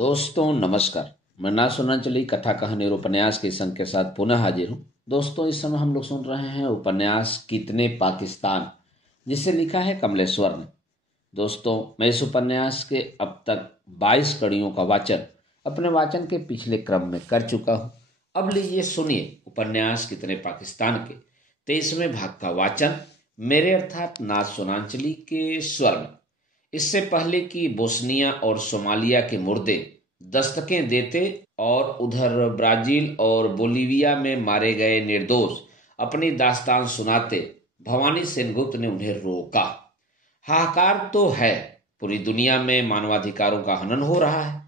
दोस्तों नमस्कार। मैं ना सुना चली कथा कहानी और उपन्यास के संग के साथ पुनः हाजिर हूँ। दोस्तों इस समय हम लोग सुन रहे हैं उपन्यास कितने पाकिस्तान, जिसे लिखा है कमलेश्वर ने। दोस्तों मैं इस उपन्यास के अब तक 22 कड़ियों का वाचन अपने वाचन के पिछले क्रम में कर चुका हूँ। अब लीजिए सुनिए उपन्यास कितने पाकिस्तान के 23वें भाग का वाचन मेरे अर्थात नाथ सुनांचली के स्वर में। इससे पहले कि बोस्निया और सोमालिया के मुर्दे दस्तकें देते और उधर ब्राजील और बोलीविया में मारे गए निर्दोष अपनी दास्तान सुनाते, भवानी सेनगुप्त ने उन्हें रोका। हाहाकार तो है, पूरी दुनिया में मानवाधिकारों का हनन हो रहा है।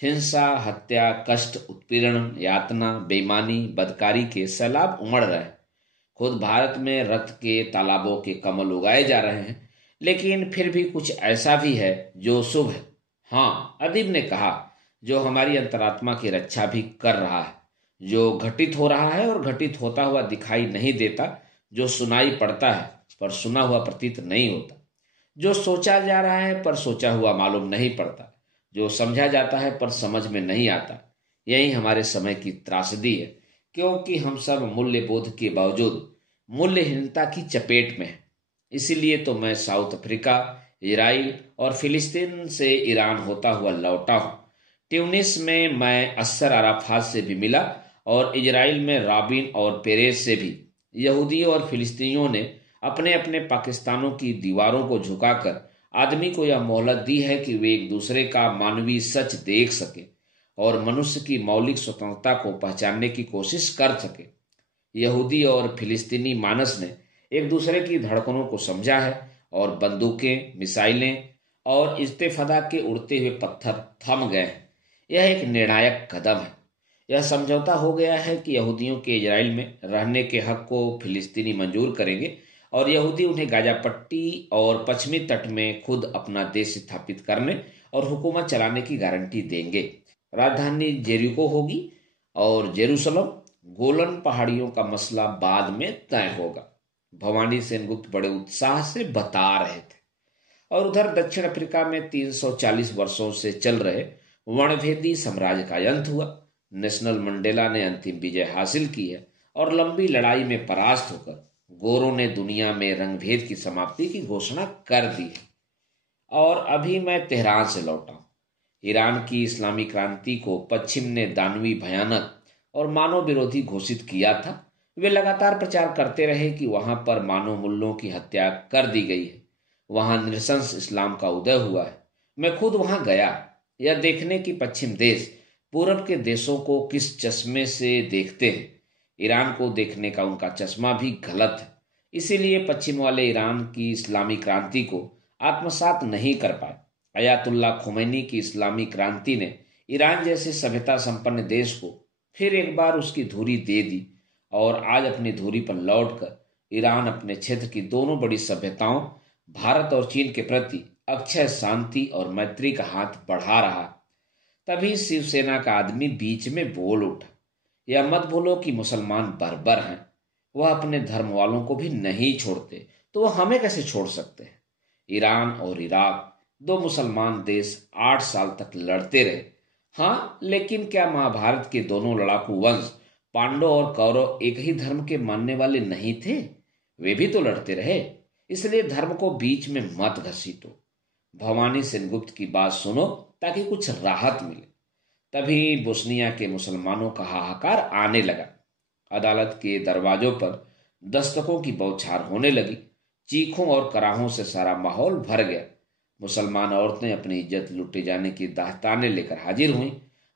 हिंसा, हत्या, कष्ट, उत्पीड़न, यातना, बेईमानी, बदकारी के सैलाब उमड़ रहे हैं। खुद भारत में रक्त के तालाबों के कमल उगाए जा रहे हैं, लेकिन फिर भी कुछ ऐसा भी है जो शुभ है। हाँ, अदीब ने कहा, जो हमारी अंतरात्मा की रक्षा भी कर रहा है, जो घटित हो रहा है और घटित होता हुआ दिखाई नहीं देता, जो सुनाई पड़ता है पर सुना हुआ प्रतीत नहीं होता, जो सोचा जा रहा है पर सोचा हुआ मालूम नहीं पड़ता, जो समझा जाता है पर समझ में नहीं आता। यही हमारे समय की त्रासदी है, क्योंकि हम सब मूल्य बोध के बावजूद मूल्यहीनता की चपेट में हैं। इसीलिए तो मैं साउथ अफ्रीका, इजराइल और फिलिस्तीन से ईरान होता हुआ लौटा हूँ। ट्यूनिस में मैं अस्सर अराफात से भी मिला और इजराइल में राबिन और पेरेस से भी। यहूदियों और फिलिस्तीनियों ने अपने अपने पाकिस्तानों की दीवारों को झुकाकर आदमी को यह मोहलत दी है कि वे एक दूसरे का मानवीय सच देख सके और मनुष्य की मौलिक स्वतंत्रता को पहचानने की कोशिश कर सके। यहूदी और फिलिस्तीनी मानस ने एक दूसरे की धड़कनों को समझा है और बंदूकें, मिसाइलें और इस्तेफादा के उड़ते हुए पत्थर थम गए हैं। यह एक निर्णायक कदम है। यह समझौता हो गया है कि यहूदियों के इजराइल में रहने के हक को फिलिस्तीनी मंजूर करेंगे और यहूदी उन्हें गाजा पट्टी और पश्चिमी तट में खुद अपना देश स्थापित करने और हुकूमत चलाने की गारंटी देंगे। राजधानी जेरिको होगी और जेरूसलम, गोलन पहाड़ियों का मसला बाद में तय होगा। भवानी सेनगुप्त बड़े उत्साह से बता रहे थे। और उधर दक्षिण अफ्रीका में 340 वर्षों से चल रहे वर्णभेदी साम्राज्य का अंत हुआ। नेशनल मंडेला ने अंतिम विजय हासिल की है और लंबी लड़ाई में परास्त होकर गोरों ने दुनिया में रंगभेद की समाप्ति की घोषणा कर दी है। और अभी मैं तेहरान से लौटा हूं। ईरान की इस्लामी क्रांति को पश्चिम ने दानवी, भयानक और मानव विरोधी घोषित किया था। वे लगातार प्रचार करते रहे कि वहां पर मानव मूल्यों की हत्या कर दी गई है, वहां नृशंस इस्लाम का उदय हुआ है। मैं खुद वहां गया, यह देखने की पश्चिम देश पूरब के देशों को किस चश्मे से देखते हैं। ईरान को देखने का उनका चश्मा भी गलत है। इसीलिए पश्चिम वाले ईरान की इस्लामी क्रांति को आत्मसात नहीं कर पाए। अयातुल्ला खुमैनी की इस्लामी क्रांति ने ईरान जैसे सभ्यता संपन्न देश को फिर एक बार उसकी धुरी दे दी और आज अपनी धुरी पर लौटकर ईरान अपने क्षेत्र की दोनों बड़ी सभ्यताओं भारत और चीन के प्रति अक्षय शांति और मैत्री का हाथ बढ़ा रहा। तभी शिवसेना का आदमी बीच में बोल उठा, यह मत भूलो कि मुसलमान बर्बर हैं, वह अपने धर्म वालों को भी नहीं छोड़ते, तो वह हमें कैसे छोड़ सकते हैं। ईरान और इराक, दो मुसलमान देश 8 साल तक लड़ते रहे। हाँ, लेकिन क्या महाभारत के दोनों लड़ाकू वंश पांडव और कौरव एक ही धर्म के मानने वाले नहीं थे? वे भी तो लड़ते रहे। इसलिए धर्म को बीच में मत घसीटो। भवानी सेनगुप्त की बात सुनो ताकि कुछ राहत मिले। तभी बोस्निया के मुसलमानों का हाहाकार आने लगा। अदालत के दरवाजों पर दस्तकों की बौछार होने लगी। चीखों और कराहों से सारा माहौल भर गया। मुसलमान औरतें अपनी इज्जत लुटे जाने की दास्तानें लेकर हाजिर हुईं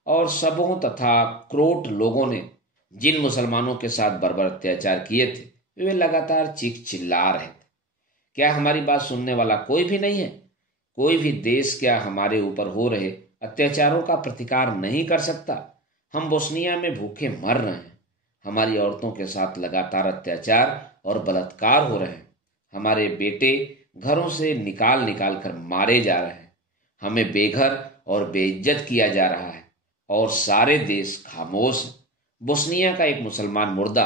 और सबों तथा क्रोट लोगों ने जिन मुसलमानों के साथ बर्बर अत्याचार किए थे, वे लगातार चीख चिल्ला रहे थे। क्या हमारी बात सुनने वाला कोई भी नहीं है? कोई भी देश क्या हमारे ऊपर हो रहे अत्याचारों का प्रतिकार नहीं कर सकता? हम बोस्निया में भूखे मर रहे हैं। हमारी औरतों के साथ लगातार अत्याचार और बलात्कार हो रहे हैं। हमारे बेटे घरों से निकाल निकाल कर मारे जा रहे हैं। हमें बेघर और बेइज्जत किया जा रहा है और सारे देश खामोश है। बोस्निया का एक मुसलमान मुर्दा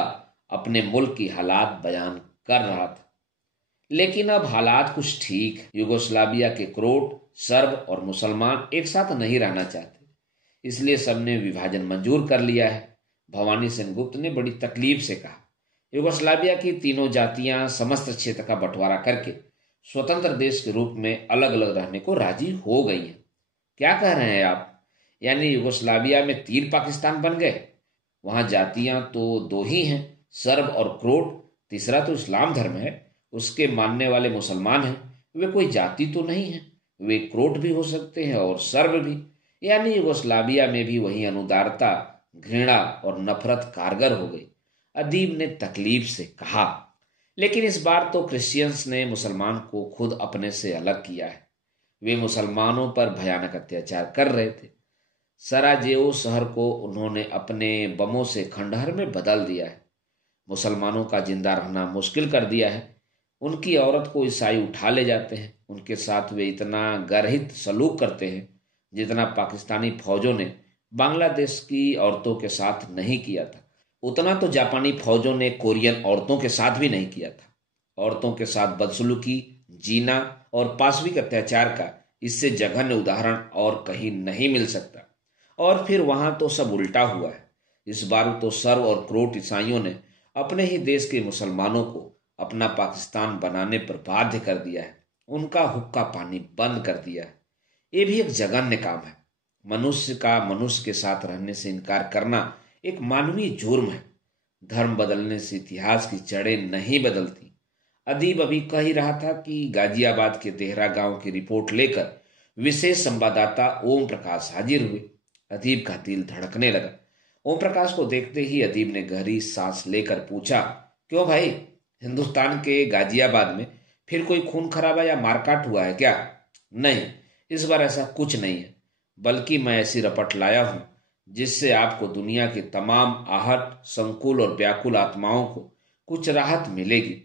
अपने मुल्क की हालात बयान कर रहा था। लेकिन अब हालात कुछ ठीक। युगोस्लाविया के क्रोट, सर्ब और मुसलमान एक साथ नहीं रहना चाहते। इसलिए सबने विभाजन मंजूर कर लिया है। भवानी सेन गुप्त ने बड़ी तकलीफ से कहा। युगोस्लाविया की तीनों जातियां समस्त क्षेत्र का बंटवारा करके स्वतंत्र देश के रूप में अलग अलग रहने को राजी हो गई हैं। क्या कह रहे हैं आप? यानी युगोस्लाविया में 3 पाकिस्तान बन गए? वहां जातियां तो 2 ही हैं, सर्ब और क्रोट। तीसरा तो इस्लाम धर्म है, उसके मानने वाले मुसलमान हैं। वे कोई जाति तो नहीं है, वे क्रोट भी हो सकते हैं और सर्ब भी। यानी युगोस्लाविया में भी वही अनुदारता, घृणा और नफरत कारगर हो गई, अदीब ने तकलीफ से कहा। लेकिन इस बार तो क्रिश्चियंस ने मुसलमान को खुद अपने से अलग किया है। वे मुसलमानों पर भयानक अत्याचार कर रहे थे। सराजेओ शहर को उन्होंने अपने बमों से खंडहर में बदल दिया है। मुसलमानों का जिंदा रहना मुश्किल कर दिया है। उनकी औरत को ईसाई उठा ले जाते हैं। उनके साथ वे इतना गर्हित सलूक करते हैं जितना पाकिस्तानी फौजों ने बांग्लादेश की औरतों के साथ नहीं किया था, उतना तो जापानी फौजों ने कोरियन औरतों के साथ भी नहीं किया था। औरतों के साथ बदसलूकी, जीना और पाशविक अत्याचार का इससे जघन्य उदाहरण और कहीं नहीं मिल सकता। और फिर वहां तो सब उल्टा हुआ है। इस बार तो सर्ब और क्रोट ईसाइयों ने अपने ही देश के मुसलमानों को अपना पाकिस्तान बनाने पर बाध्य कर दिया है। उनका हुक्का पानी बंद कर दिया है। ये भी एक जघन्य काम है। मनुष्य का मनुष्य के साथ रहने से इनकार करना एक मानवीय जुर्म है। धर्म बदलने से इतिहास की जड़ें नहीं बदलती। अदीब अभी कह ही रहा था कि गाजियाबाद के देहरा गांव की रिपोर्ट लेकर विशेष संवाददाता ओम प्रकाश हाजिर हुए। अदीब का दिल धड़कने लगा। ओम प्रकाश को देखते ही अदीब ने गहरी सांस लेकर पूछा, क्यों भाई, हिंदुस्तान के गाजियाबाद में फिर कोई खून खराबा या मारकाट हुआ है क्या? नहीं, इस बार ऐसा कुछ नहीं है, बल्कि मैं ऐसी रपट लाया हूं जिससे आपको दुनिया की तमाम आहट, संकुल और व्याकुल आत्माओं को कुछ राहत मिलेगी।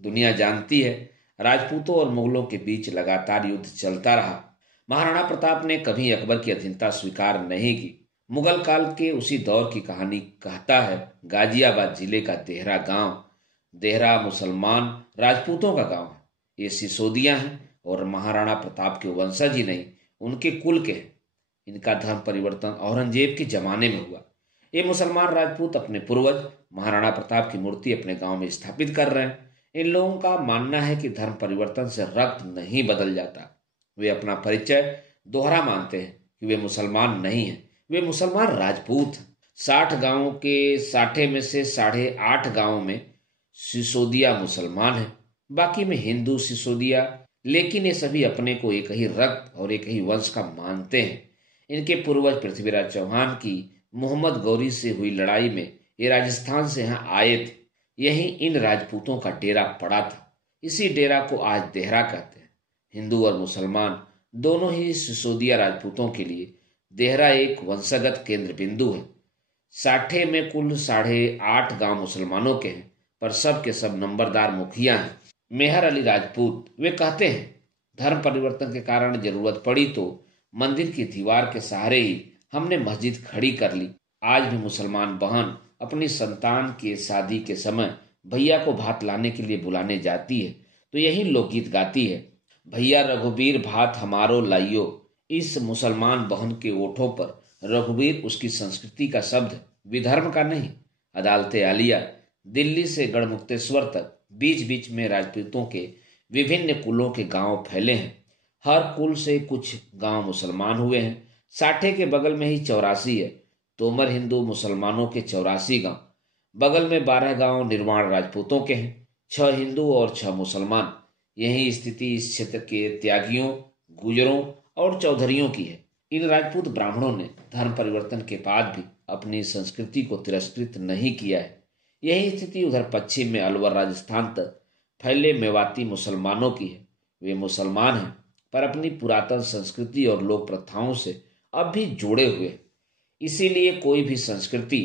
दुनिया जानती है राजपूतों और मुगलों के बीच लगातार युद्ध चलता रहा। महाराणा प्रताप ने कभी अकबर की अधीनता स्वीकार नहीं की। मुगल काल के उसी दौर की कहानी कहता है गाजियाबाद जिले का देहरा गांव। देहरा मुसलमान राजपूतों का गांव है। ये सिसोदिया हैं और महाराणा प्रताप के वंशज ही नहीं, उनके कुल के हैं। इनका धर्म परिवर्तन औरंगजेब के जमाने में हुआ। ये मुसलमान राजपूत अपने पूर्वज महाराणा प्रताप की मूर्ति अपने गांव में स्थापित कर रहे हैं। इन लोगों का मानना है कि धर्म परिवर्तन से रक्त नहीं बदल जाता। वे अपना परिचय दोहरा मानते हैं कि वे मुसलमान नहीं हैं, वे मुसलमान राजपूत हैं। 60 गांवों के 60 में से 8.5 गांवों में सिसोदिया मुसलमान हैं, बाकी में हिंदू सिसोदिया। लेकिन ये सभी अपने को एक ही रक्त और एक ही वंश का मानते हैं। इनके पूर्वज पृथ्वीराज चौहान की मोहम्मद गौरी से हुई लड़ाई में ये राजस्थान से यहाँ आए थे। यही इन राजपूतों का डेरा पड़ा था। इसी डेरा को आज देहरा कहते हैं। हिंदू और मुसलमान दोनों ही सिसोदिया राजपूतों के लिए देहरा एक वंशगत केंद्र बिंदु है। 60 में कुल 8.5 गांव मुसलमानों के हैं, पर सब के सब नंबरदार मुखिया हैं। मेहर अली राजपूत वे कहते हैं धर्म परिवर्तन के कारण जरूरत पड़ी तो मंदिर की दीवार के सहारे ही हमने मस्जिद खड़ी कर ली। आज भी मुसलमान बहन अपनी संतान के शादी के समय भैया को भात लाने के लिए बुलाने जाती है तो यही लोकगीत गाती है, भैया रघुबीर भात हमारो लाइयो। इस मुसलमान बहन के ओठों पर रघुबीर उसकी संस्कृति का शब्द, विधर्म का नहीं। अदालते आलिया दिल्ली से गढ़मुक्तेश्वर तक बीच बीच में राजपूतों के विभिन्न कुलों के गांव फैले हैं। हर कुल से कुछ गांव मुसलमान हुए हैं। 60 के बगल में ही 84 है। तोमर हिंदू मुसलमानों के 84 गांव। बगल में 12 गांव निर्वाण राजपूतों के हैं, 6 हिंदू और 6 मुसलमान। यही स्थिति इस क्षेत्र के त्यागियों, गुजरों और चौधरियों की है। इन राजपूत ब्राह्मणों ने धर्म परिवर्तन के बाद भी अपनी संस्कृति को तिरस्कृत नहीं किया है। यही स्थिति उधर पश्चिम में अलवर राजस्थान तक फैले मेवाती मुसलमानों की है। वे मुसलमान हैं पर अपनी पुरातन संस्कृति और लोक प्रथाओं से अब भी जुड़े हुए। इसीलिए कोई भी संस्कृति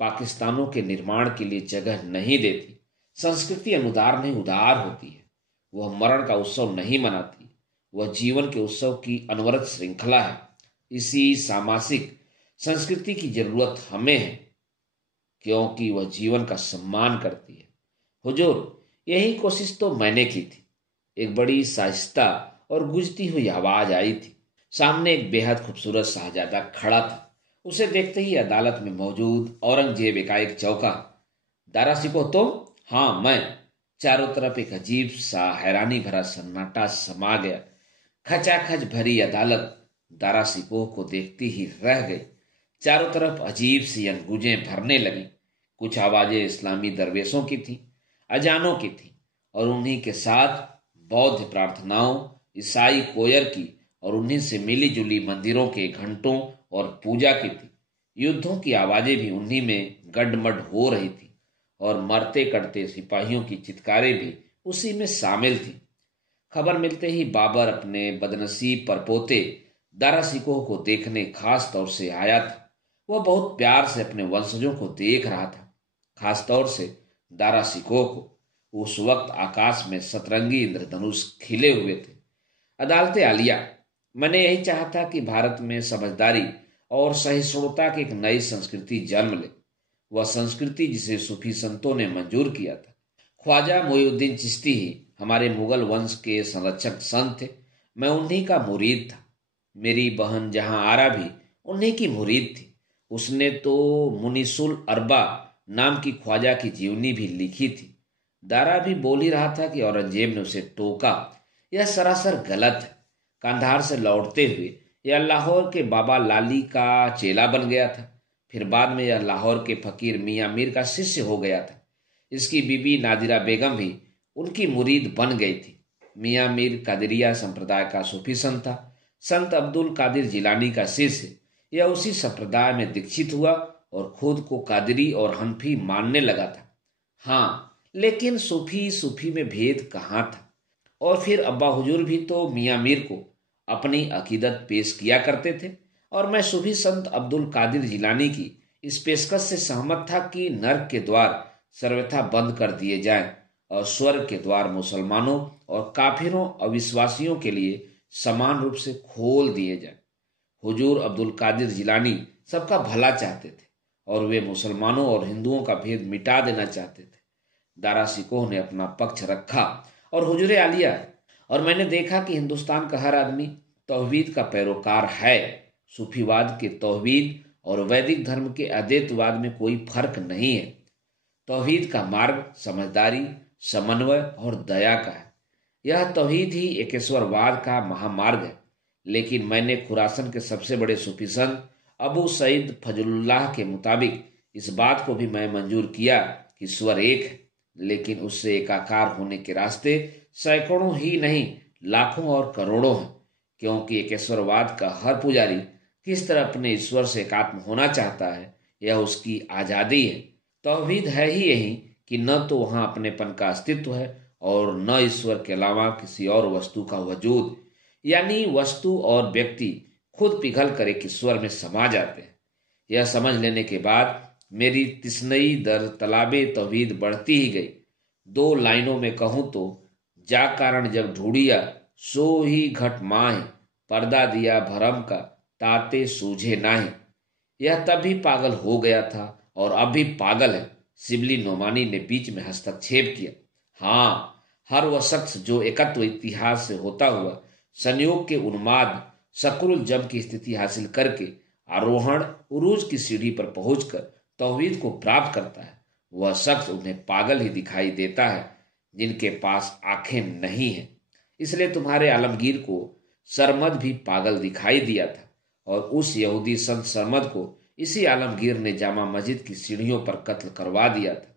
पाकिस्तानों के निर्माण के लिए जगह नहीं देती। संस्कृति अनुदार नहीं उदार होती है। वह मरण का उत्सव नहीं मनाती, वह जीवन के उत्सव की अनवरत श्रृंखला है। इसी सामासिक संस्कृति की जरूरत हमें है क्योंकि वह जीवन का सम्मान करती है। हुजूर, यही कोशिश तो मैंने की थी। एक बड़ी साहिस्ता और गुजती हुई आवाज आई थी। सामने एक बेहद खूबसूरत शाहजादा खड़ा था। उसे देखते ही अदालत में मौजूद औरंगजेब एकाएक चौंका। दारा सिकोह तुम? हाँ मैं। चारों तरफ एक अजीब सा हैरानी भरा सन्नाटा समा गया। खचाखच भरी अदालत दारा सिकोह को देखती ही रह गई। चारों तरफ अजीब सी अनगुजें भरने लगी। कुछ आवाजें इस्लामी दरवेशों की थी, अजानों की थी, और उन्हीं के साथ बौद्ध प्रार्थनाओं, ईसाई कोयर की और उन्हीं से मिली जुली मंदिरों के घंटों और पूजा की थी। युद्धों की आवाजें भी उन्हीं में गडमड हो रही थी और मरते कटते सिपाहियों की चित्कारें भी उसी में शामिल थी। खबर मिलते ही बाबर अपने बदनसीब परपोते दारा सिकोह को देखने खास तौर से आया था। वह बहुत प्यार से अपने वंशजों को देख रहा था, खास तौर से दारा सिकोह को। उस वक्त आकाश में सतरंगी इंद्रधनुष खिले हुए थे। अदालते आलिया, मैंने यही चाहा था कि भारत में समझदारी और सहिष्णुता की एक नई संस्कृति जन्म ले। वह संस्कृति जिसे सूफी संतों ने मंजूर किया था। ख्वाजा मोइनुद्दीन चिश्ती ही हमारे मुगल वंश के संरक्षक संत थे। मैं उन्हीं का मुरीद था। मेरी बहन जहां आरा भी उन्हीं की मुरीद थी। उसने तो मुनिसुल अरबा नाम की ख्वाजा की जीवनी भी लिखी थी। दारा भी बोल ही रहा था कि औरंगजेब ने उसे टोका, यह सरासर गलत है। कंधार से लौटते हुए यह लाहौर के बाबा लाली का चेला बन गया था। फिर बाद में यह लाहौर के फकीर मियाँ मीर का शिष्य हो गया था। इसकी बीबी नादिरा बेगम भी उनकी मुरीद बन गई थी। मियाँ मीर कादिरिया संप्रदाय का सूफी संत था। संत अब्दुल कादिर जिलानी का शिष्य यह उसी संप्रदाय में दीक्षित हुआ और खुद को कादिरी और हनफी मानने लगा था। हाँ, लेकिन सूफी सूफी में भेद कहाँ था। और फिर अब्बा हुजूर भी तो मियाँ मीर को अपनी अकीदत पेश किया करते थे, और मैं सूफी संत अब्दुल कादिर जिलानी की इस पेशकश से सहमत था कि नर्क के द्वार सर्वथा बंद कर दिए जाएं और स्वर्ग के द्वार मुसलमानों और काफिरों अविश्वासियों के लिए समान रूप से खोल दिए जाएं। हुजूर अब्दुल कादिर जिलानी सबका भला चाहते थे और वे मुसलमानों और हिंदुओं का भेद मिटा देना चाहते थे। दारा सिकोह ने अपना पक्ष रखा और हुजूर आलिया, और मैंने देखा कि हिंदुस्तान का हर आदमी तौहीद का पैरोकार है। सूफीवाद के तौहीद और वैदिक धर्म के अद्वैतवाद में कोई फर्क नहीं है। तौहीद का मार्ग समझदारी, समन्वय और दया का है। यह तौहीद ही एकेश्वरवाद का महामार्ग है। लेकिन मैंने खुरासन के सबसे बड़े सूफी संत अबू सईद फजलुल्लाह के मुताबिक इस बात को भी मैं मंजूर किया कि ईश्वर एक है, लेकिन उससे एकाकार होने के रास्ते सैकड़ों ही नहीं लाखों और करोड़ों हैं। क्योंकि एकेश्वरवाद का हर पुजारी किस तरह अपने ईश्वर से एकात्म होना चाहता है, यह उसकी आजादी है। तौहीद है ही यही कि न तो वहां अपनेपन का अस्तित्व है और न ईश्वर के अलावा किसी और वस्तु का वजूद, यानी वस्तु और व्यक्ति खुद पिघल कर एक ईश्वर में समा जाते हैं। यह समझ लेने के बाद मेरी तिस्नई दर तलाबे तौहीद बढ़ती ही गई। 2 लाइनों में कहूं तो, जा कारण जब ढूंढिया सो ही घट माहे, पर्दा दिया भरम का ताते सूझे नाहे। यह तब भी पागल हो गया था और अब भी पागल है। शिबली नोमानी ने बीच में हस्तक्षेप किया। हाँ, हर वह शख्स जो एकत्व इतिहास से होता हुआ संयोग के उन्माद शकरुल जम की स्थिति हासिल करके आरोहण उरूज की सीढ़ी पर पहुंचकर तौहीद को प्राप्त करता है, वह शख्स उन्हें पागल ही दिखाई देता है जिनके पास आंखें नहीं हैं। इसलिए तुम्हारे आलमगीर को सरमद भी पागल दिखाई दिया था और उस यहूदी संत सरमद को इसी आलमगीर ने जामा मस्जिद की सीढ़ियों पर कत्ल करवा दिया था।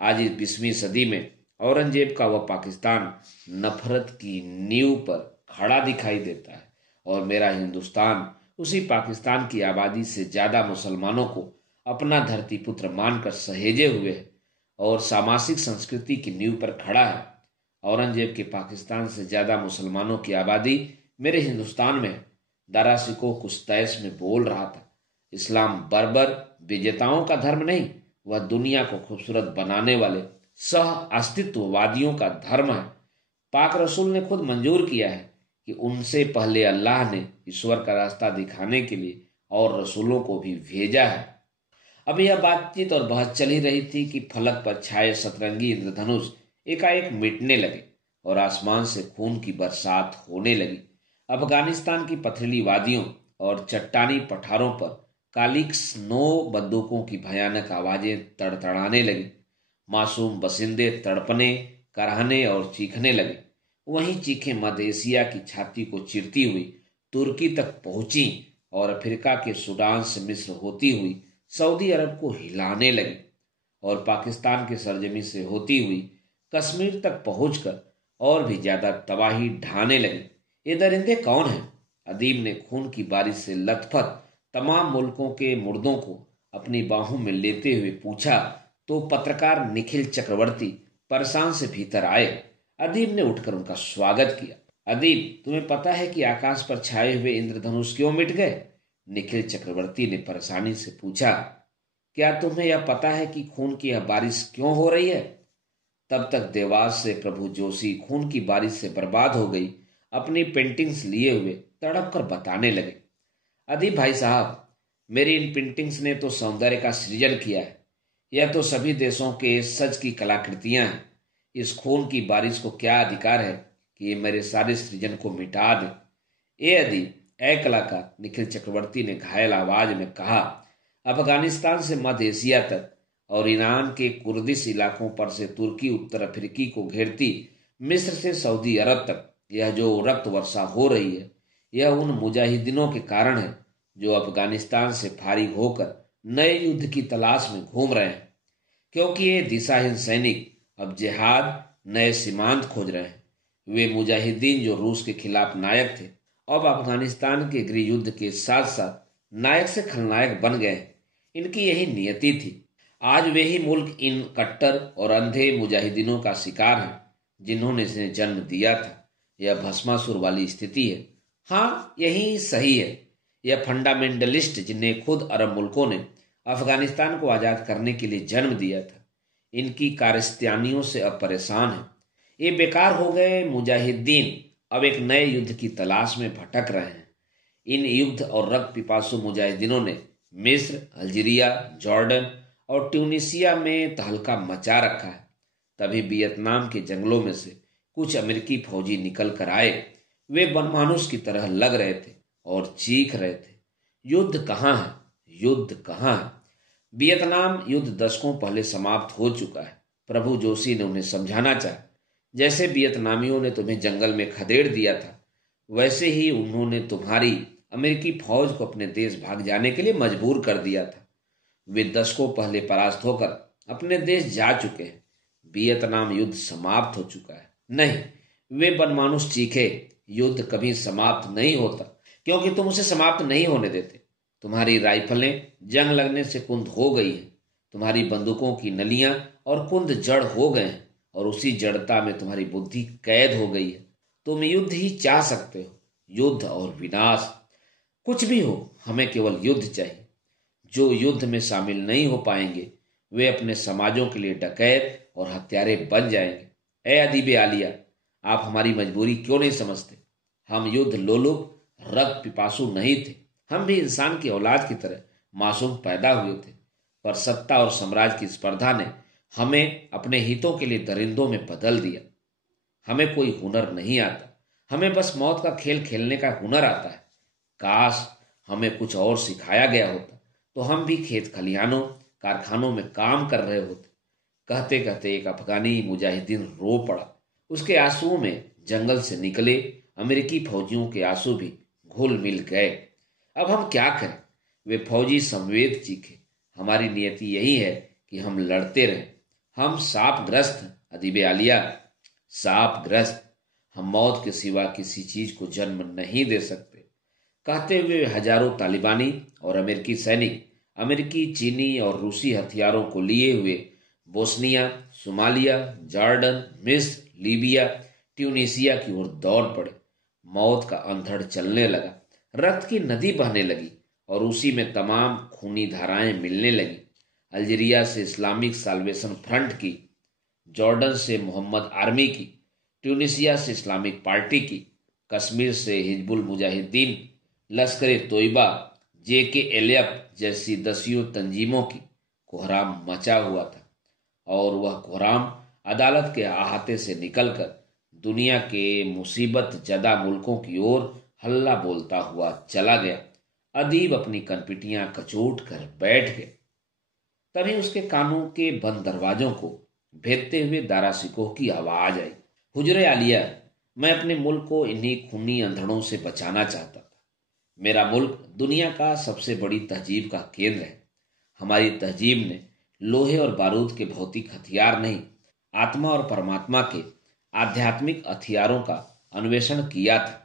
आज इस 20वीं सदी में औरंगजेब का वह पाकिस्तान नफरत की नींव पर खड़ा दिखाई देता है और मेरा हिंदुस्तान उसी पाकिस्तान की आबादी से ज्यादा मुसलमानों को अपना धरती पुत्र मानकर सहेजे हुए है और सामाजिक संस्कृति की नींव पर खड़ा है। औरंगजेब के पाकिस्तान से ज्यादा मुसलमानों की आबादी मेरे हिंदुस्तान में है। दारा सिकोह कुछ तैश में बोल रहा था। इस्लाम बर्बर विजेताओं का धर्म नहीं, वह दुनिया को खूबसूरत बनाने वाले सह अस्तित्ववादियों का धर्म है। पाक रसूल ने खुद मंजूर किया है कि उनसे पहले अल्लाह ने ईश्वर का रास्ता दिखाने के लिए और रसूलों को भी भेजा है। अब यह बातचीत और बहस चल ही रही थी कि फलक पर छाए सतरंगी इंद्रधनुष एकाएक मिटने लगे और आसमान से खून की बरसात होने लगी। अफगानिस्तान की पथरीली वादियों और चट्टानी पठारों पर कालिक स्नो बंदूकों की भयानक आवाजें तड़तड़ाने लगी। मासूम बसिंदे तड़पने, कराहने और चीखने लगे। वहीं चीखें मध्य एशिया की छाती को चीरती हुई तुर्की तक पहुंची और अफ्रीका के सूडान से मिस्र होती हुई सऊदी अरब को हिलाने लगी और पाकिस्तान के सरजमी से होती हुई कश्मीर तक पहुंचकर और भी ज्यादा तबाही ढाने लगी। ये दरिंदे कौन हैं? अदीब ने खून की बारिश से लथपथ तमाम मुल्कों के मुर्दों को अपनी बाहों में लेते हुए पूछा तो पत्रकार निखिल चक्रवर्ती परेशान से भीतर आए। अदीब ने उठकर उनका स्वागत किया। अदीब, तुम्हें पता है कि आकाश पर छाए हुए इंद्रधनुष क्यों मिट गए? निखिल चक्रवर्ती ने परेशानी से पूछा। क्या तुम्हें यह पता है कि खून की यह बारिश क्यों हो रही है? तब तक देवास से प्रभु जोशी खून की बारिश से बर्बाद हो गई अपनी पेंटिंग्स लिए हुए तड़प कर बताने लगे। अदीब भाई साहब, मेरी इन पेंटिंग्स ने तो सौंदर्य का सृजन किया है। यह तो सभी देशों के सच की कलाकृतियां हैं। इस खून की बारिश को क्या अधिकार है कि ये मेरे सारे सृजन को मिटा दे? ए अदीब, ए कलाकार, निखिल चक्रवर्ती ने घायल आवाज में कहा। अफगानिस्तान से मध्य एशिया तक और ईरान के कुर्दिश इलाकों पर से तुर्की उत्तर अफ्रीकी को घेरती मिस्र से सऊदी अरब तक यह जो रक्त वर्षा हो रही है, यह उन मुजाहिदीनों के कारण है जो अफगानिस्तान से फारिग होकर नए युद्ध की तलाश में घूम रहे हैं। क्योंकि ये दिशाहीन सैनिक अब जिहाद नए सीमांत खोज रहे हैं। वे मुजाहिदीन जो रूस के खिलाफ नायक थे, अब अफगानिस्तान के गृह युद्ध के साथ साथ नायक से खलनायक बन गए। इनकी यही नियति थी। आज वे ही मुल्क इन कट्टर और अंधे मुजाहिदीनों का शिकार है जिन्होंने इन्हें जन्म दिया था। यह भस्मासुर वाली स्थिति है। हाँ, यही सही है। यह फंडामेंटलिस्ट जिन्हें खुद अरब मुल्कों ने अफगानिस्तान को आजाद करने के लिए जन्म दिया था, इनकी कारस्तानियों से अब परेशान है। ये बेकार हो गए मुजाहिदीन अब एक नए युद्ध की तलाश में भटक रहे हैं। इन युद्ध और रक्त पिपासु मुजाहिदीनों ने मिस्र, अल्जीरिया, जॉर्डन और ट्यूनिसिया में तहलका मचा रखा है। तभी वियतनाम के जंगलों में से कुछ अमेरिकी फौजी निकल कर आए। वे बनमानुष की तरह लग रहे थे और चीख रहे थे, युद्ध कहाँ है, युद्ध कहाँ है? वियतनाम युद्ध दशकों पहले समाप्त हो चुका है। प्रभु जोशी ने उन्हें समझाना चाहा। जैसे वियतनामियों ने तुम्हें जंगल में खदेड़ दिया था, वैसे ही उन्होंने तुम्हारी अमेरिकी फौज को अपने देश भाग जाने के लिए मजबूर कर दिया था। वे दशकों पहले परास्त होकर अपने देश जा चुके हैं। वियतनाम युद्ध समाप्त हो चुका है। नहीं, वे बनमानुष चीखे, युद्ध कभी समाप्त नहीं होता क्योंकि तुम उसे समाप्त नहीं होने देते। तुम्हारी राइफलें जंग लगने से कुंद हो गई हैं। तुम्हारी बंदूकों की नलियां और कुंद जड़ हो गए हैं और उसी जड़ता में तुम्हारी बुद्धि कैद हो गई है। तुम युद्ध ही चाह सकते हो, युद्ध और विनाश। कुछ भी हो, हमें केवल युद्ध चाहिए। जो युद्ध में शामिल नहीं हो पाएंगे वे अपने समाजों के लिए डकैत और हत्यारे बन जाएंगे। ए अदीब आलिया, आप हमारी मजबूरी क्यों नहीं समझते? हम युद्ध लोलुप रक्त पिपासु नहीं थे। हम भी इंसान की औलाद की तरह मासूम पैदा हुए थे, पर सत्ता और साम्राज्य की स्पर्धा ने हमें अपने हितों के लिए दरिंदों में बदल दिया। हमें कोई हुनर नहीं आता, हमें बस मौत का खेल खेलने का हुनर आता है। काश हमें कुछ और सिखाया गया होता तो हम भी खेत खलिहानों कारखानों में काम कर रहे होते। कहते कहते एक अफगानी मुजाहिदीन रो पड़ा। उसके आंसुओं में जंगल से निकले अमेरिकी फौजियों के आंसू भी घुल मिल गए। अब हम क्या करें? वे फौजी संवेद चीखे। हमारी नियति यही है कि हम लड़ते रहें। हम शापग्रस्त हैं अदीब आलिया, शापग्रस्त। हम मौत के सिवा किसी चीज को जन्म नहीं दे सकते। कहते हुए हजारों तालिबानी और अमेरिकी सैनिक अमेरिकी, चीनी और रूसी हथियारों को लिए हुए बोस्निया, सोमालिया, जॉर्डन, मिस्र, लीबिया, ट्यूनिसिया की ओर दौड़ पड़े। मौत का अंधड़ चलने लगा, रक्त की नदी बहने लगी और उसी में तमाम खूनी धाराएं मिलने लगी। अल्जीरिया से इस्लामिक साल्वेशन फ्रंट की, जॉर्डन से मोहम्मद आर्मी की, ट्यूनिसिया से इस्लामिक पार्टी की, कश्मीर से हिजबुल मुजाहिदीन, लश्कर तोयबा, JKLF जैसी दसियों तंजीमों की कोहराम मचा हुआ था और वह कोहराम अदालत के अहाते से निकलकर दुनिया के मुसीबत जदा मुल्कों की ओर हल्ला बोलता हुआ चला गया। अदीब अपनी कनपिटियां कचोट कर बैठ गए। तभी उसके कानों के बंद दरवाजों को भेदते हुए दारा सिकोह की आवाज आई, हुजरे आलिया, मैं अपने मुल्क को इन्हीं खूनी अंधड़ों से बचाना चाहता था। मेरा मुल्क दुनिया का सबसे बड़ी तहजीब का केंद्र है। हमारी तहजीब ने लोहे और बारूद के भौतिक हथियार नहीं, आत्मा और परमात्मा के आध्यात्मिक हथियारों का अन्वेषण किया था।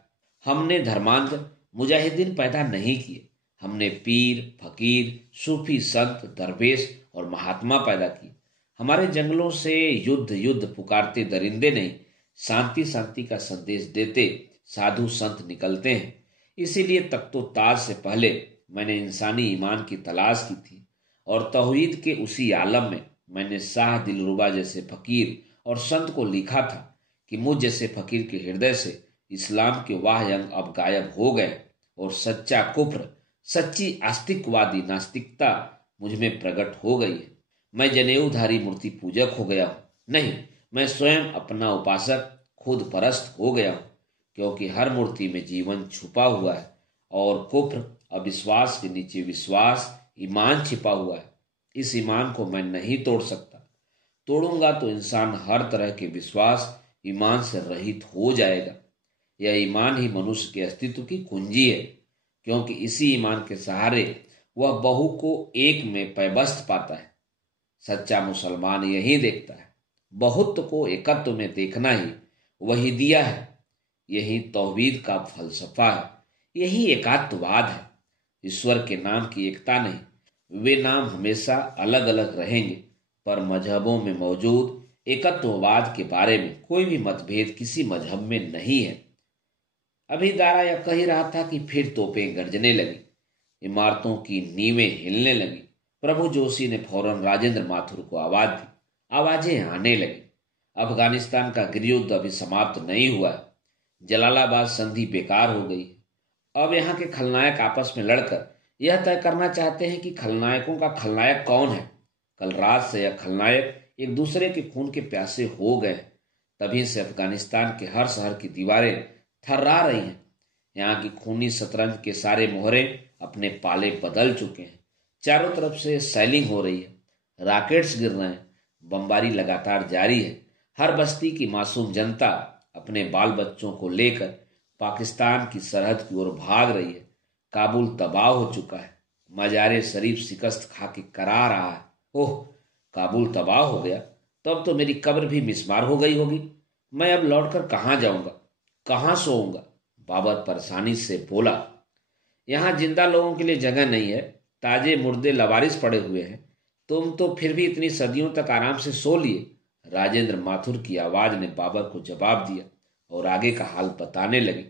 हमने धर्मांध मुजाहिदीन पैदा नहीं किए, हमने पीर, फकीर, सूफी, संत, दरवेश और महात्मा पैदा किए। हमारे जंगलों से युद्ध युद्ध पुकारते दरिंदे नहीं, शांति शांति का संदेश देते साधु संत निकलते हैं। इसीलिए तख्तो ताज से पहले मैंने इंसानी ईमान की तलाश की थी, और तौहीद के उसी आलम में मैंने शाह दिलरुबा जैसे फकीर और संत को लिखा था कि मुझ जैसे फकीर के हृदय से इस्लाम के वाह अंग अब गायब हो गए और सच्चा कुफ्र, सच्ची आस्तिकवादी नास्तिकता मुझ में प्रकट हो गई है। मैं जनेऊधारी मूर्ति पूजक हो गया हूं। नहीं, मैं स्वयं अपना उपासक, खुद परस्त हो गया हूं, क्योंकि हर मूर्ति में जीवन छुपा हुआ है और कुफ्र, अविश्वास के नीचे विश्वास, ईमान छिपा हुआ है। इस ईमान को मैं नहीं तोड़ सकता। तोड़ूंगा तो इंसान हर तरह के विश्वास, ईमान से रहित हो जाएगा। यह ईमान ही मनुष्य के अस्तित्व की कुंजी है, क्योंकि इसी ईमान के सहारे वह बहु को एक में पैबस्त पाता है। सच्चा मुसलमान यही देखता है। बहुत को एकत्व में देखना ही वही दिया है। यही तौहीद का फलसफा है, यही एकात्मवाद है। ईश्वर के नाम की एकता नहीं, वे नाम हमेशा अलग अलग रहेंगे, पर मजहबों में मौजूद एकत्ववाद के बारे में कोई भी मतभेद किसी मजहब में नहीं है। अभी दारा यह कह ही रहा था कि फिर तोपें गरजने लगी, इमारतों की नींवें हिलने लगी। प्रभु जोशी ने फौरन राजेंद्र माथुर को आवाज दी। आवाजें आने लगी। अफगानिस्तान का गृहयुद्ध अभी समाप्त नहीं हुआ है। जलालाबाद संधि बेकार हो गई है। अब यहाँ के खलनायक आपस में लड़कर यह तय करना चाहते हैं कि खलनायकों का खलनायक कौन है। कल रात से यह खलनायक एक दूसरे के खून के प्यासे हो गए। तभी से अफगानिस्तान के हर शहर की दीवारें थर्रा रही हैं। यहाँ की खूनी शतरंज के सारे मोहरे अपने पाले बदल चुके हैं। चारों तरफ से सेलिंग हो रही है, रॉकेट्स गिर रहे हैं, बमबारी लगातार जारी है। हर बस्ती की मासूम जनता अपने बाल बच्चों को लेकर पाकिस्तान की सरहद की ओर भाग रही है। काबुल तबाह हो चुका है। मजारे शरीफ शिकस्त खा के करा रहा है। ओह, काबुल तबाह हो गया तो अब तो मेरी कब्र भी मिस्मार हो गई होगी। मैं अब लौटकर कहाँ जाऊंगा, कहाँ सोऊंगा? बाबर परेशानी से बोला। यहाँ जिंदा लोगों के लिए जगह नहीं है, ताजे मुर्दे लवारिस पड़े हुए हैं। तुम तो फिर भी इतनी सदियों तक आराम से सो लिए। राजेंद्र माथुर की आवाज ने बाबर को जवाब दिया और आगे का हाल बताने लगी।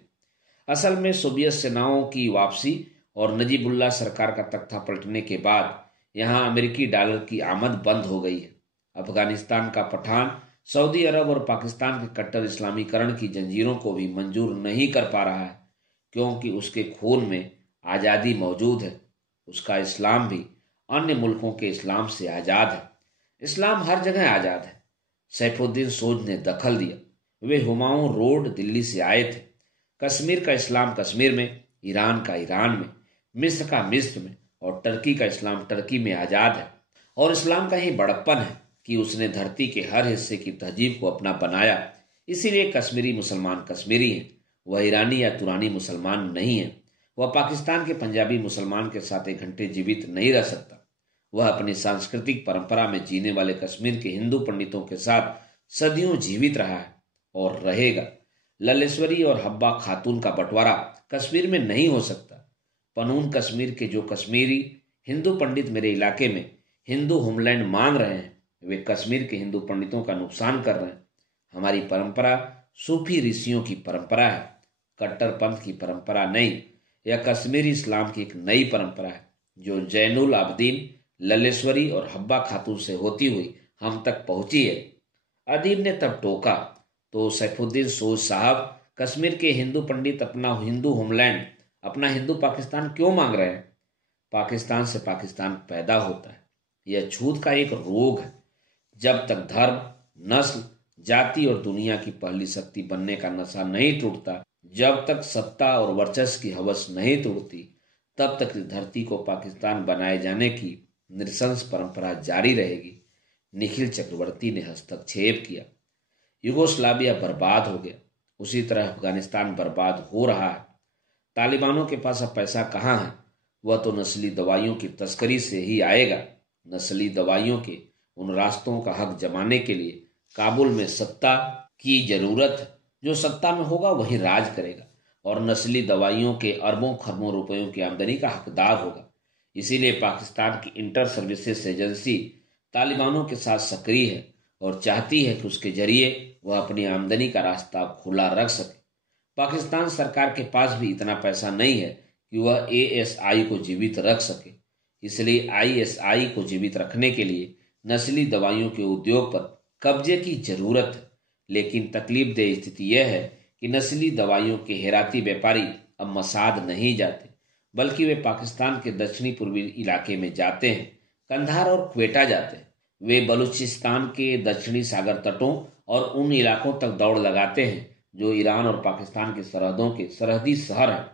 असल में सोवियत सेनाओं की वापसी और नजीबुल्लाह सरकार का तख्ता पलटने के बाद यहाँ अमेरिकी डॉलर की आमद बंद हो गई है। अफगानिस्तान का पठान सऊदी अरब और पाकिस्तान के कट्टर इस्लामीकरण की जंजीरों को भी मंजूर नहीं कर पा रहा है, क्योंकि उसके खून में आज़ादी मौजूद है। उसका इस्लाम भी अन्य मुल्कों के इस्लाम से आज़ाद है। इस्लाम हर जगह आज़ाद है। सैफुद्दीन सोज ने दखल दिया। वे हुमायूं रोड दिल्ली से आए थे। कश्मीर का इस्लाम कश्मीर में, ईरान का ईरान में, मिस्र का मिस्र में और टर्की का इस्लाम टर्की में आज़ाद है। और इस्लाम का ही बड़प्पन है कि उसने धरती के हर हिस्से की तहजीब को अपना बनाया। इसीलिए कश्मीरी मुसलमान कश्मीरी हैं, वह ईरानी या तुरानी मुसलमान नहीं है। वह पाकिस्तान के पंजाबी मुसलमान के साथ एक घंटे जीवित नहीं रह सकता। वह अपनी सांस्कृतिक परंपरा में जीने वाले कश्मीर के हिंदू पंडितों के साथ सदियों जीवित रहा है और रहेगा। ललेश्वरी और हब्बा खातून का बंटवारा कश्मीर में नहीं हो सकता। पनून कश्मीर के जो कश्मीरी हिंदू पंडित मेरे इलाके में हिंदू होमलैंड मांग रहे हैं, वे कश्मीर के हिंदू पंडितों का नुकसान कर रहे हैं। हमारी परंपरा सूफी ऋषियों की परंपरा है, कट्टरपंथ की परंपरा नहीं। यह कश्मीरी इस्लाम की एक नई परंपरा है जो जैनुल आबदीन, ललेश्वरी और हब्बा खातून से होती हुई हम तक पहुंची है। अदीब ने तब टोका तो सैफुद्दीन सोज साहब, कश्मीर के हिंदू पंडित अपना हिंदू होमलैंड, अपना हिंदू पाकिस्तान क्यों मांग रहे हैं? पाकिस्तान से पाकिस्तान पैदा होता है। यह छूत का एक रोग है। जब तक धर्म, नस्ल, जाति और दुनिया की पहली शक्ति बनने का नशा नहीं टूटता, जब तक सत्ता और वर्चस्व की हवस नहीं टूटती, तब तक इस धरती को पाकिस्तान बनाए जाने की नृशंस परंपरा जारी रहेगी। निखिल चक्रवर्ती ने हस्तक्षेप किया। युगोस्लाविया बर्बाद हो गया, उसी तरह अफगानिस्तान बर्बाद हो रहा है। तालिबानों के पास अब पैसा कहाँ है? वह तो नस्ली दवाइयों की तस्करी से ही आएगा। नस्ली दवाइयों के उन रास्तों का हक जमाने के लिए काबुल में सत्ता की जरूरत है। जो सत्ता में होगा वही राज करेगा और नस्ली दवाइयों के अरबों खरबों रुपयों की आमदनी का हकदार होगा। इसीलिए पाकिस्तान की इंटर सर्विसेज एजेंसी तालिबानों के साथ सक्रिय है और चाहती है कि उसके जरिए वह अपनी आमदनी का रास्ता खुला रख सके। पाकिस्तान सरकार के पास भी इतना पैसा नहीं है कि वह ASI को जीवित रख सके। इसलिए ISI को जीवित रखने के लिए नस्ली दवाइयों के उद्योग पर कब्जे की जरूरत है। लेकिन तकलीफदेह स्थिति यह है कि नस्ली दवाइयों के हेराती व्यापारी अब मसाद नहीं जाते, बल्कि वे पाकिस्तान के दक्षिणी पूर्वी इलाके में जाते हैं। कंधार और क्वेटा जाते हैं। वे बलूचिस्तान के दक्षिणी सागर तटों और उन इलाकों तक दौड़ लगाते हैं जो ईरान और पाकिस्तान की सरहदों के सरहदी शहर हैं।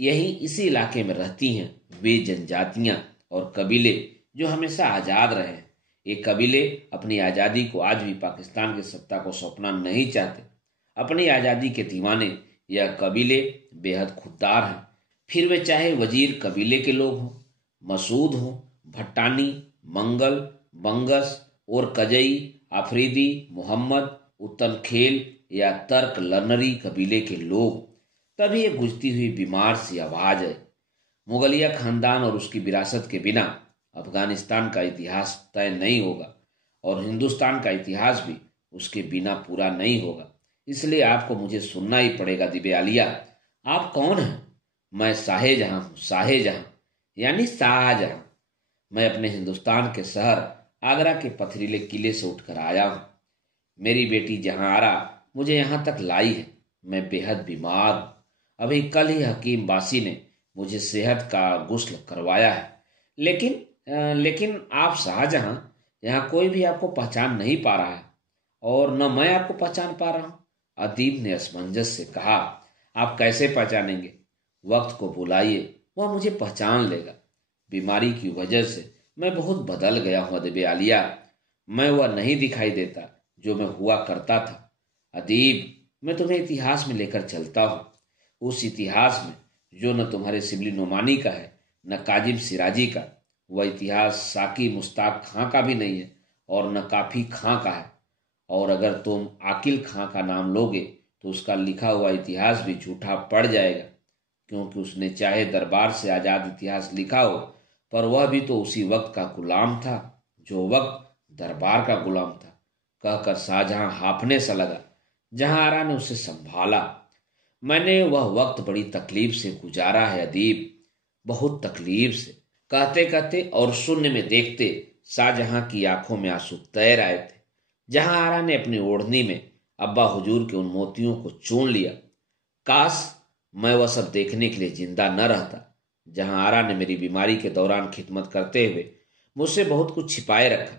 यही इसी इलाके में रहती हैं वे जनजातियां और कबीले जो हमेशा आजाद रहे हैं। ये कबीले अपनी आज़ादी को आज भी पाकिस्तान की सत्ता को सौंपना नहीं चाहते। अपनी आज़ादी के दीवाने यह कबीले बेहद खुददार हैं। फिर वे चाहे वजीर कबीले के लोग हों, मसूद हों, भट्टानी, मंगल, बंगस और कजई, आफरीदी, मोहम्मद, उत्तलखेल या तर्क लर्नरी कबीले के लोग। तभी ये गुजती हुई बीमार सी आवाज है। मुगलिया खानदान और उसकी विरासत के बिना अफगानिस्तान का इतिहास तय नहीं होगा और हिंदुस्तान का इतिहास भी उसके बिना पूरा नहीं होगा। इसलिए आपको मुझे सुनना ही पड़ेगा। दिबे आलिया, आप कौन हैं? मैं शाहजहां हूँ, शाहजहां यानी शाहजहां। मैं अपने हिंदुस्तान के शहर आगरा के पथरीले किले से उठकर आया हूँ। मेरी बेटी जहांआरा मुझे यहाँ तक लाई है। मैं बेहद बीमार हूँ। अभी कल ही हकीम बासी ने मुझे सेहत का गुस्ल करवाया है। लेकिन आप शाहजहां, यहाँ कोई भी आपको पहचान नहीं पा रहा है और न मैं आपको पहचान पा रहा हूँ। अदीब ने असमंजस से कहा, आप कैसे पहचानेंगे? वक्त को बुलाइए, वह मुझे पहचान लेगा। बीमारी की वजह से मैं बहुत बदल गया हूँ अदीब आलिया। मैं वह नहीं दिखाई देता जो मैं हुआ करता था। अदीब, मैं तुम्हें इतिहास में लेकर चलता हूँ, उस इतिहास में जो न तुम्हारे शिबली नोमानी का है न काजिम सिराजी का। वह इतिहास साकी मुश्ताक खां का भी नहीं है और न काफी खां का है। और अगर तुम आकिल खां का नाम लोगे तो उसका लिखा हुआ इतिहास भी झूठा पड़ जाएगा, क्योंकि उसने चाहे दरबार से आजाद इतिहास लिखा हो, पर वह भी तो उसी वक्त का गुलाम था जो वक्त दरबार का गुलाम था। कहकर शाहजहां हाफने सा लगा। जहांआरा ने उसे संभाला। मैंने वह वक्त बड़ी तकलीफ से गुजारा है अदीब, बहुत तकलीफ से। कहते कहते और शून्य में देखते शाहजहां की आंखों में आंसू तैर आए थे। जहांआरा ने अपनी ओढ़नी में अब्बा हुजूर के उन मोतियों को चूम लिया। काश मैं वह सब देखने के लिए जिंदा न रहता। जहांआरा ने मेरी बीमारी के दौरान खिदमत करते हुए मुझसे बहुत कुछ छिपाए रखा।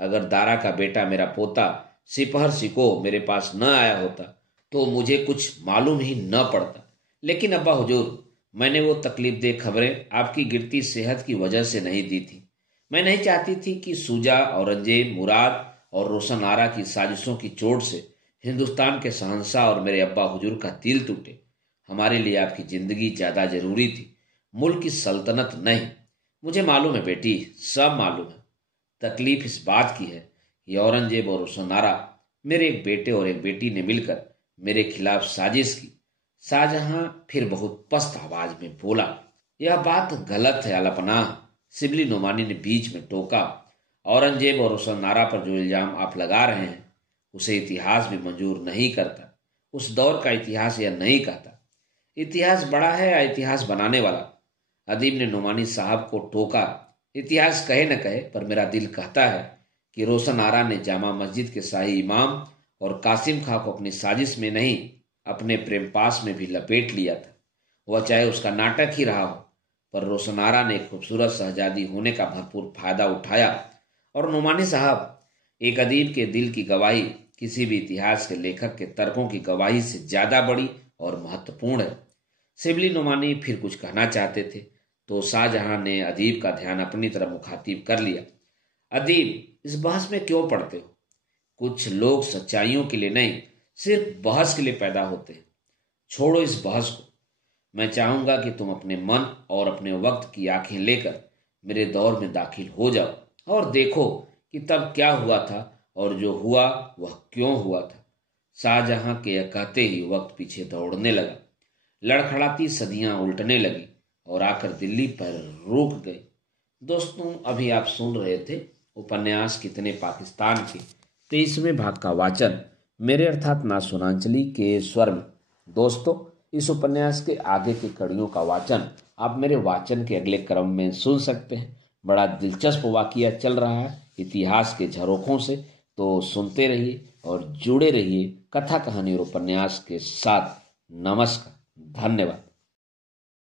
अगर दारा का बेटा मेरा पोता सिपहर सिको मेरे पास न आया होता तो मुझे कुछ मालूम ही न पड़ता। लेकिन अब्बा हुजूर, मैंने वो तकलीफदेह खबरें आपकी गिरती सेहत की वजह से नहीं दी थी। मैं नहीं चाहती थी कि सूजा, औरंगजेब, मुराद और रोशन आरा की साजिशों की चोट से हिंदुस्तान के शहंशाह और मेरे अब्बा हुजूर का दिल टूटे। हमारे लिए आपकी जिंदगी ज्यादा जरूरी थी, मुल्क की सल्तनत नहीं। मुझे मालूम है बेटी, सब मालूम है। तकलीफ इस बात की है कि औरंगजेब और रोशन आरा, मेरे एक बेटे और एक बेटी ने मिलकर मेरे खिलाफ साजिश की। शाहजहां फिर बहुत पस्त आवाज में बोला, यह बात गलत है अल्पनाह। शिबली नोमानी ने बीच में टोका। औरंगजेब और रोशन आरा पर जो इल्जाम आप लगा रहे हैं उसे इतिहास भी मंजूर नहीं करता। उस दौर का इतिहास यह नहीं कहता। इतिहास बड़ा है या इतिहास बनाने वाला? अदीब ने नोमानी साहब को टोका। इतिहास कहे न कहे, पर मेरा दिल कहता है कि रोशन आरा ने जामा मस्जिद के शाही इमाम और कासिम खां को अपनी साजिश में नहीं, अपने प्रेम पास में भी लपेट लिया था। वह चाहे उसका नाटक ही रहा हो, पर रोशन आरा ने खूबसूरत शहजादी होने का भरपूर फायदा उठाया। और नोमानी साहब, एक अदीब के दिल की गवाही किसी भी इतिहास के लेखक के तर्कों की गवाही से ज्यादा बड़ी और महत्वपूर्ण है। शिबली नोमानी फिर कुछ कहना चाहते थे, तो शाहजहां ने अदीब का ध्यान अपनी तरफ मुखातिब कर लिया। अदीब, इस बहस में क्यों पड़ते हो? कुछ लोग सच्चाइयों के लिए नहीं, सिर्फ बहस के लिए पैदा होते हैं। छोड़ो इस बहस को। मैं चाहूंगा कि तुम अपने मन और अपने वक्त की आंखें लेकर मेरे दौर में दाखिल हो जाओ और देखो कि तब क्या हुआ था और जो हुआ वह क्यों हुआ था। शाहजहां के यह कहते ही वक्त पीछे दौड़ने लगा। लड़खड़ाती सदियां उल्टने लगी और आकर दिल्ली पर रुक गई। दोस्तों, अभी आप सुन रहे थे उपन्यास कितने पाकिस्तान के 23वें भाग का वाचन मेरे अर्थात ना सुनांचली के स्वर में। दोस्तों, इस उपन्यास के आगे की कड़ियों का वाचन आप मेरे वाचन के अगले क्रम में सुन सकते हैं। बड़ा दिलचस्प वाकया चल रहा है इतिहास के झरोखों से, तो सुनते रहिए और जुड़े रहिए कथा कहानी और उपन्यास के साथ। नमस्कार, धन्यवाद।